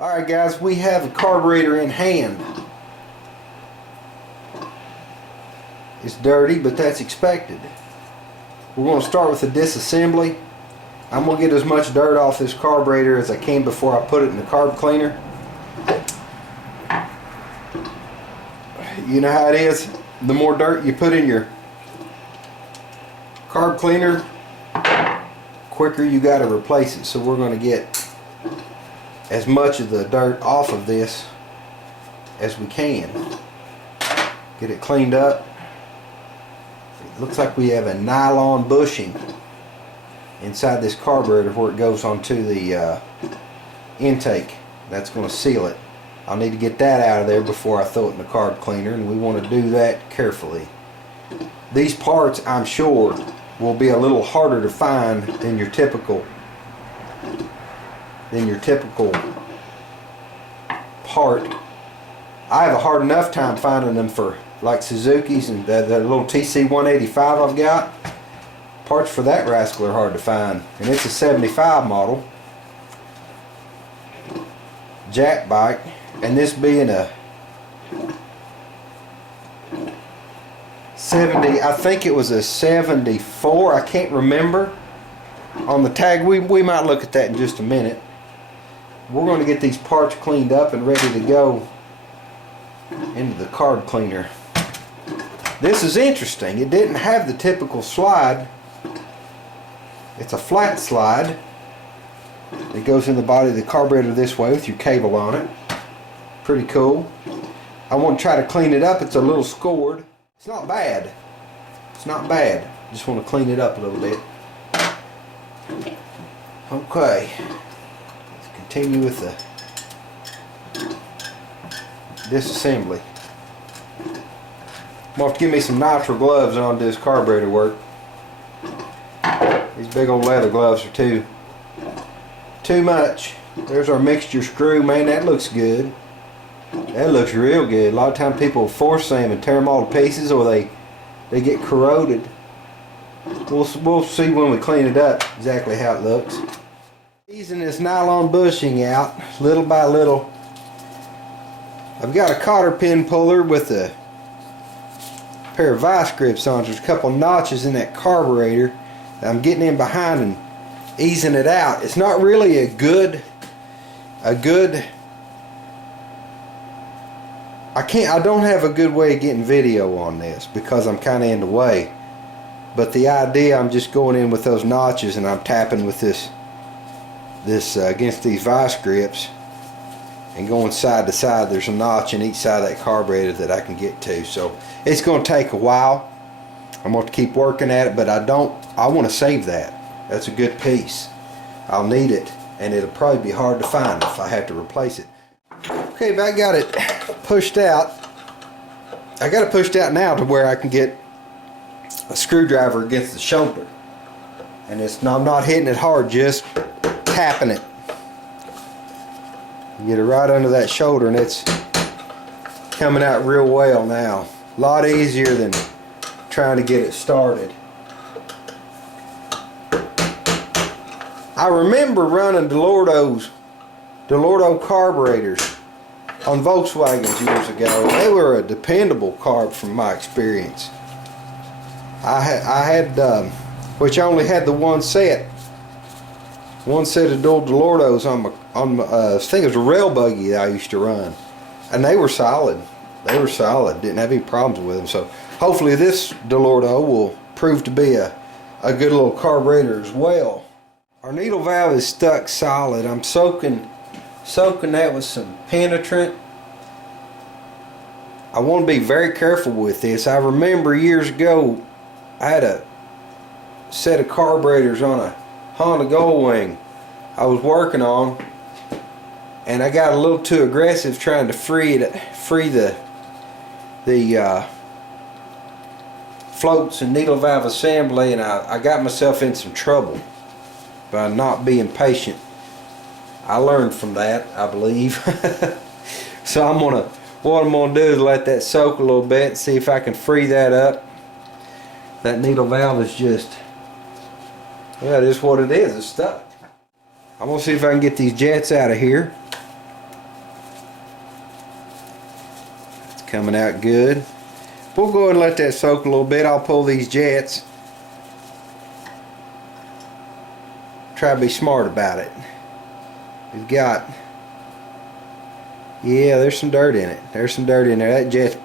Alright guys, we have a carburetor in hand. It's dirty, but that's expected. We're going to start with the disassembly. I'm going to get as much dirt off this carburetor as I can before I put it in the carb cleaner. You know how it is, the more dirt you put in your carb cleaner, quicker you got to replace it. So we're going to get as much of the dirt off of this as we can. Get it cleaned up. It looks like we have a nylon bushing inside this carburetor where it goes onto the intake. That's going to seal it. I'll need to get that out of there before I throw it in the carb cleaner, and we want to do that carefully. These parts, I'm sure, will be a little harder to find than your typical part. I have a hard enough time finding them for like Suzuki's and the little TC185 I've got. Parts for that rascal are hard to find, and it's a 75 model jack bike, and this being a 70, I think it was a 74, I can't remember on the tag. We might look at that in just a minute. We're going to get these parts cleaned up and ready to go into the carb cleaner. This is interesting. It didn't have the typical slide. It's a flat slide. It goes in the body of the carburetor this way with your cable on it. Pretty cool. I want to try to clean it up. It's a little scored. It's not bad. It's not bad. Just want to clean it up a little bit. Okay. Continue with the disassembly. I'm going to have to give me some nitrile gloves on this carburetor work. These big old leather gloves are too much. There's our mixture screw. Man, that looks good. That looks real good. A lot of times people force them and tear them all to pieces, or they get corroded. We'll see when we clean it up exactly how it looks. Easing this nylon bushing out little by little. I've got a cotter pin puller with a pair of vice grips on. There's a couple notches in that carburetor that I'm getting in behind and easing it out. It's not really a good I don't have a good way of getting video on this because I'm kind of in the way. But the idea, I'm just going in with those notches and I'm tapping with this against these vice grips and going side to side. There's a notch in each side of that carburetor that I can get to, so it's going to take a while. I'm going to keep working at it, but I want to save that. That's a good piece. I'll need it, and it'll probably be hard to find if I have to replace it. Okay, but I got it pushed out. I got it pushed out now to where I can get a screwdriver against the shoulder, and I'm not hitting it hard, just tapping it. You get it right under that shoulder, and it's coming out real well now. A lot easier than trying to get it started. I remember running DeLordo carburetors on Volkswagens years ago. They were a dependable carb from my experience. I had which I only had the one set of dual DeLordos on I think it was a rail buggy that I used to run, and they were solid. Didn't have any problems with them. So hopefully this DeLordo will prove to be a good little carburetor as well. Our needle valve is stuck solid. I'm soaking that with some penetrant. I want to be very careful with this. I remember years ago I had a set of carburetors on a Honda Goldwing I was working on, and I got a little too aggressive trying to free the floats and needle valve assembly, and I got myself in some trouble by not being patient. I learned from that, I believe. So what I'm gonna do is let that soak a little bit and see if I can free that up. That needle valve is just, yeah, it is what it is. It's stuck. I'm gonna see if I can get these jets out of here. coming out good. We'll go ahead and let that soak a little bit. I'll pull these jets. Try to be smart about it. We've got, yeah, there's some dirt in it. There's some dirt in there. That jet,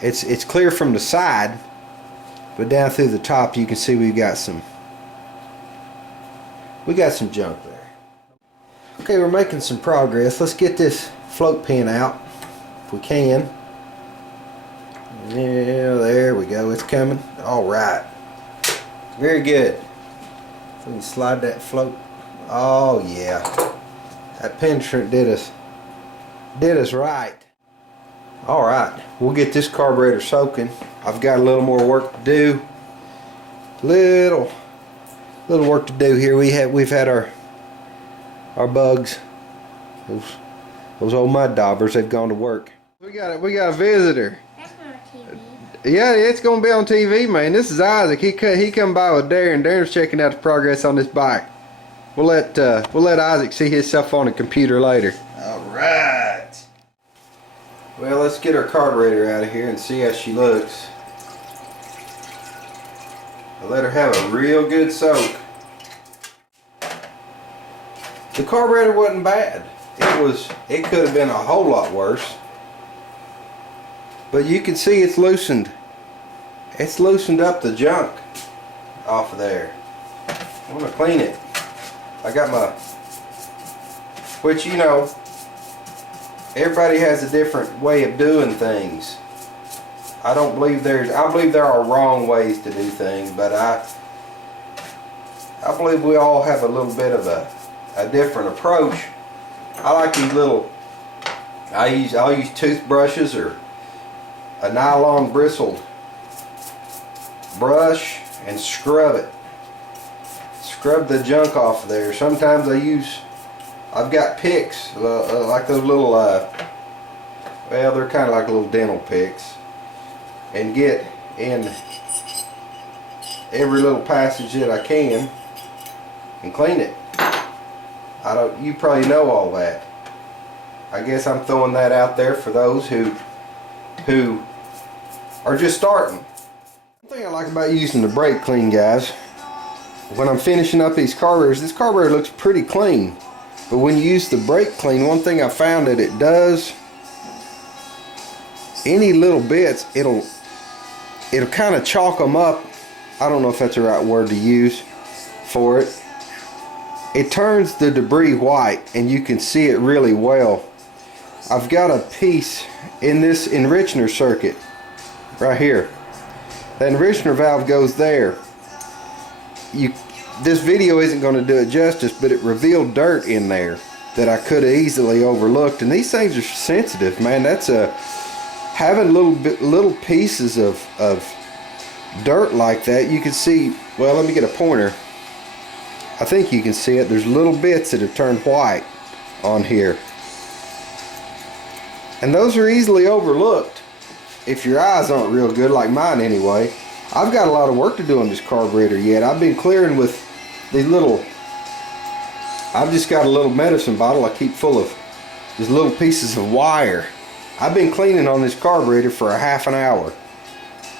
it's clear from the side, but down through the top you can see we got some junk there. Okay, we're making some progress. Let's get this float pin out if we can. Yeah, there we go. It's coming. All right. Very good. So we can slide that float. Oh yeah. That penetrant did us right. All right. We'll get this carburetor soaking. I've got a little more work to do. Little work to do here. We've had our bugs. Those old mud daubers, they've gone to work. We got a visitor. That's not TV. Yeah, it's gonna be on TV, man. This is Isaac. He come by with Darren. Darren's checking out the progress on this bike. We'll let Isaac see his stuff on the computer later. All right. Well, let's get our carburetor out of here and see how she looks. I'll let her have a real good soak. The carburetor wasn't bad. It could have been a whole lot worse. But you can see it's loosened. It's loosened up the junk off of there. I'm gonna clean it. I got my, which, you know, everybody has a different way of doing things. I believe there are wrong ways to do things, but I believe we all have a little bit of a different approach. I like these little, I'll use toothbrushes or a nylon bristled brush and scrub it. Scrub the junk off of there. Sometimes I've got picks, like those little, well, they're kind of like little dental picks, and get in every little passage that I can and clean it. You probably know all that. I guess I'm throwing that out there for those who are just starting. One thing I like about using the brake clean, guys, when I'm finishing up these carburetors, this carburetor looks pretty clean, but when you use the brake clean, one thing I found that it does, any little bits, it'll kind of chalk them up. I don't know if that's the right word to use for it. It turns the debris white, and you can see it really well. I've got a piece in this enricher circuit right here. The enricher valve goes there. This video isn't going to do it justice, but it revealed dirt in there that I could have easily overlooked. And these things are sensitive, man. That's having little pieces of dirt like that. You can see. Well, let me get a pointer. I think you can see it. There's little bits that have turned white on here, and those are easily overlooked if your eyes aren't real good, like mine anyway. I've got a lot of work to do on this carburetor yet. I've been clearing with these I've just got a little medicine bottle I keep full of these little pieces of wire. I've been cleaning on this carburetor for a half an hour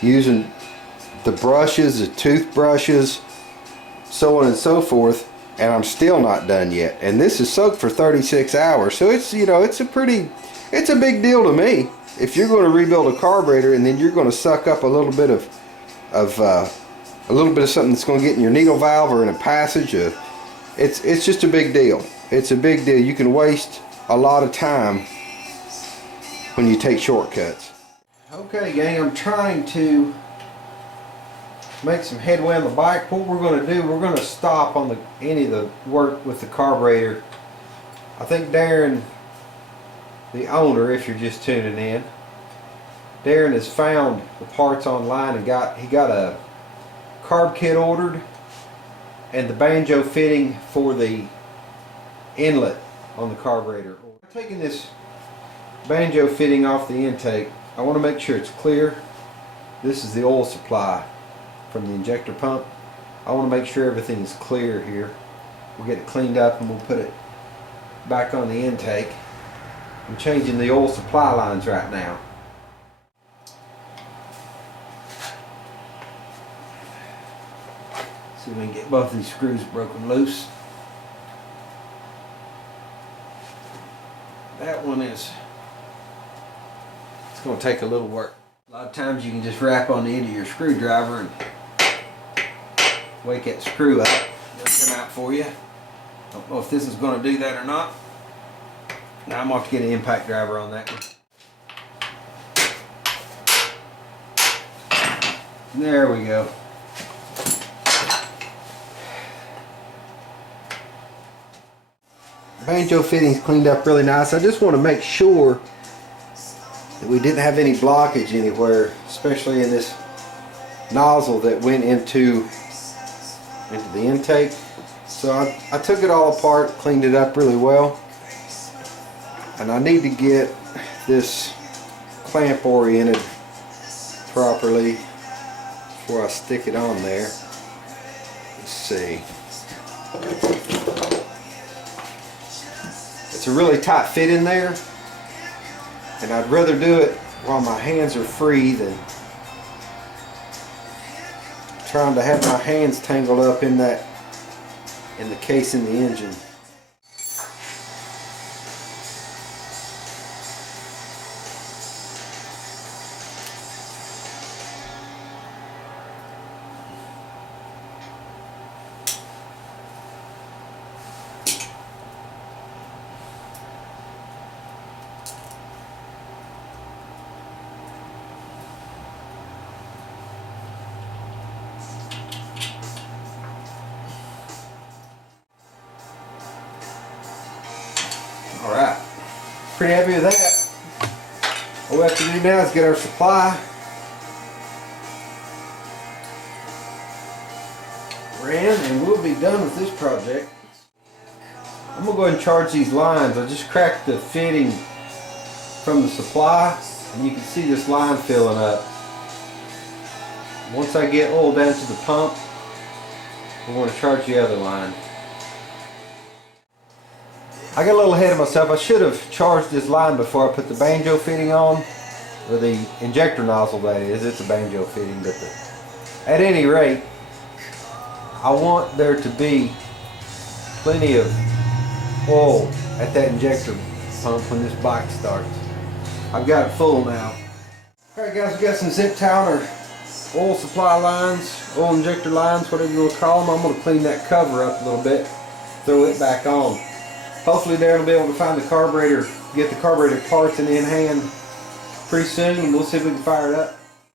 using the brushes, the toothbrushes, so on and so forth, and I'm still not done yet. And this is soaked for 36 hours, so it's, you know, it's a big deal to me. If you're going to rebuild a carburetor and then you're going to suck up a little bit of something that's going to get in your needle valve or in a passage, it's just a big deal. It's a big deal. You can waste a lot of time when you take shortcuts. Okay, gang, I'm trying to make some headway on the bike. What we're going to do, we're going to stop on any of the work with the carburetor. I think Darren, the owner, if you're just tuning in, Darren has found the parts online and he got a carb kit ordered and the banjo fitting for the inlet on the carburetor. I'm taking this banjo fitting off the intake. I want to make sure it's clear. This is the oil supply from the injector pump. I want to make sure everything is clear here. We'll get it cleaned up and we'll put it back on the intake. I'm changing the oil supply lines right now. See if we can get both of these screws broken loose. That one is, it's going to take a little work. A lot of times you can just wrap on the end of your screwdriver and wake that screw up. It'll come out for you. Don't know if this is going to do that or not. Now I'm going to have to get an impact driver on that one. There we go. Banjo fittings cleaned up really nice. I just want to make sure that we didn't have any blockage anywhere, especially in this nozzle that went into the intake. So I took it all apart, cleaned it up really well, and I need to get this clamp oriented properly before I stick it on there. Let's see. It's a really tight fit in there, and I'd rather do it while my hands are free than trying to have my hands tangled up in the case in the engine. Alright, pretty happy with that. All we have to do now is get our supply ran, and we'll be done with this project. I'm going to go ahead and charge these lines. I just cracked the fitting from the supply, and you can see this line filling up. Once I get oil down to the pump, we're going to charge the other line. I got a little ahead of myself. I should have charged this line before I put the banjo fitting on, or the injector nozzle, that is. It's a banjo fitting, but at any rate, I want there to be plenty of oil at that injector pump when this bike starts. I've got it full now. Alright guys, we got some zip tie or oil supply lines, oil injector lines, whatever you want to call them. I'm going to clean that cover up a little bit, throw it back on. Hopefully Darren will be able to find the carburetor, get the carburetor parts in hand pretty soon, and we'll see if we can fire it up.